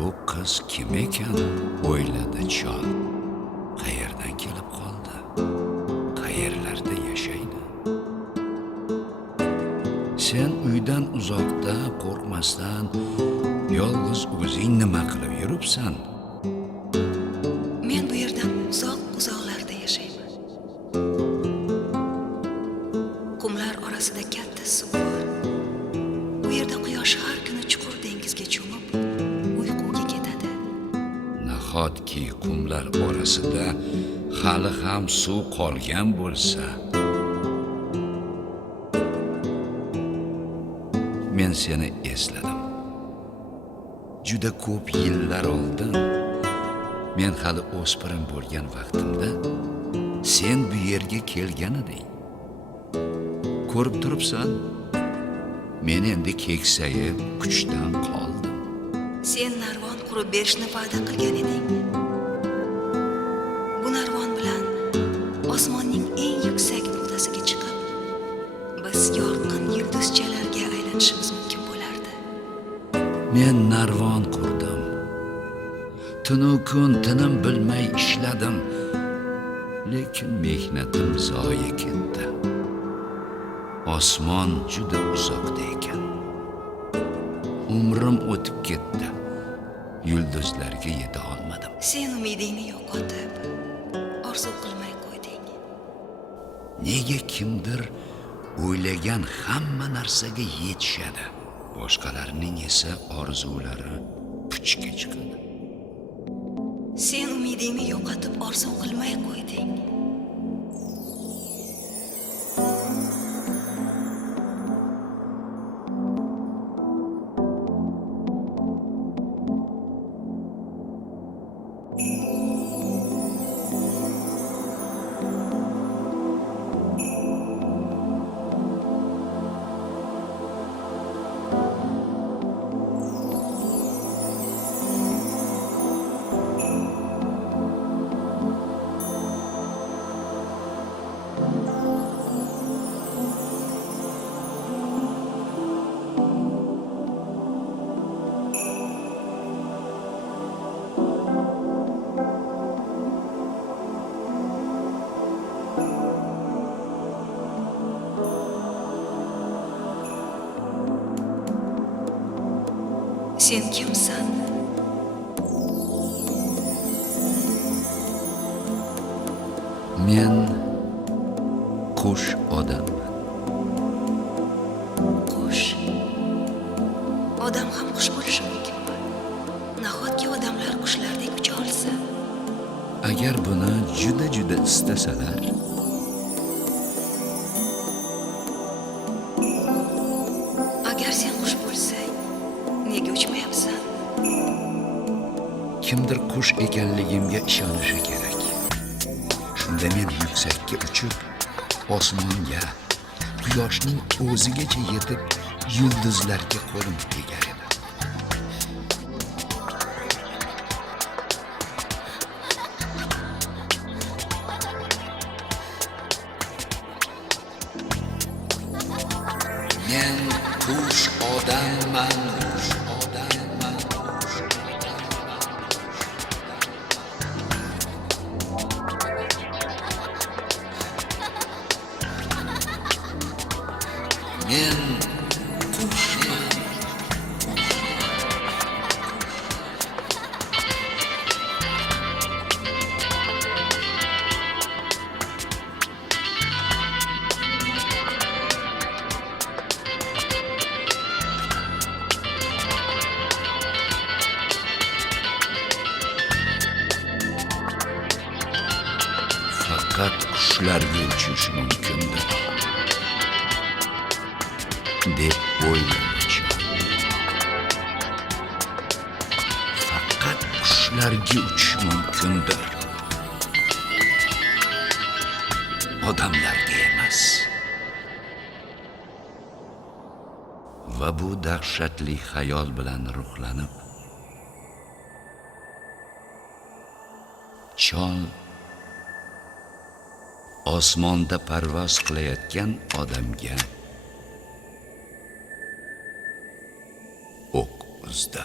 Bu qiz kim ekan o'yladi chol. Qayerdan kelib qoldi? Qayerlarda yashaydi? Sen uydan uzoqda qo'rqmasdan yolg'iz o'zing nima qilib yuribsan? Men bu yerdan uzoqlarda yashayman. Qumlar orasida katta suv bor. Bu yerda quyosh har kuni chuqur dengizga cho'mib uyquga ketadi. Nahotki qumlar orasida hali ham suv qolgan bo'lsa, men seni esladim. Juda ko'p yillar oldin, men hali o'spirin bo'lgan vaqtimda sen bu yerga kelgan eding. Ko'rib turibsan, men endi keksayib kuchdan qoldim. Sen narvon qurib berishni va'da qilgan eding. Bu narvon bilan osmonning eng yuksak nuqtasiga chiqib, biz yorqin Men narvon qurdim. Tunu kun tinim bilmay ishladim. Lekin mehnatim zoya ketdi. Osmon juda uzoqda ekan. Umrim o'tib ketdi. Yulduzlarga yeta olmadim. Sen umidingni yo'qotib, orzu qilmay qo'yding. Nega kimdir o'ylagan hamma narsaga yetishadi, boshqalarning esa orzulari puchga chiqadi. Sen umidingni yo'qotib, orzu qilmay qo'yding. Sen kimsan? Men qush odamman. Qush. Odam ham qush bo'lishi mumkinmi? Nahotki odamlar qushlardek ucha olsa? Agar buni juda istasalar, Agar sen qush bo'lsang, nega uchmayapsan? kimdir qush ekanligimga ishonishi kerak. Shunda men yuksakka uchib, osmonga, quyoshning o'zigacha yetib, yulduzlarga qo'lim tegar edi. Men qush odamman, qush odamman. Men qushman. Faqat qushlarga uchish mumkindir deb o'ylamoqchi. Faqat qushlarga uchish mumkindir, odamlarga emas. Va bu dahshatli xayol bilan ruhlanib, chol osmonda parvoz qilayotgan odamga o'q uzdi.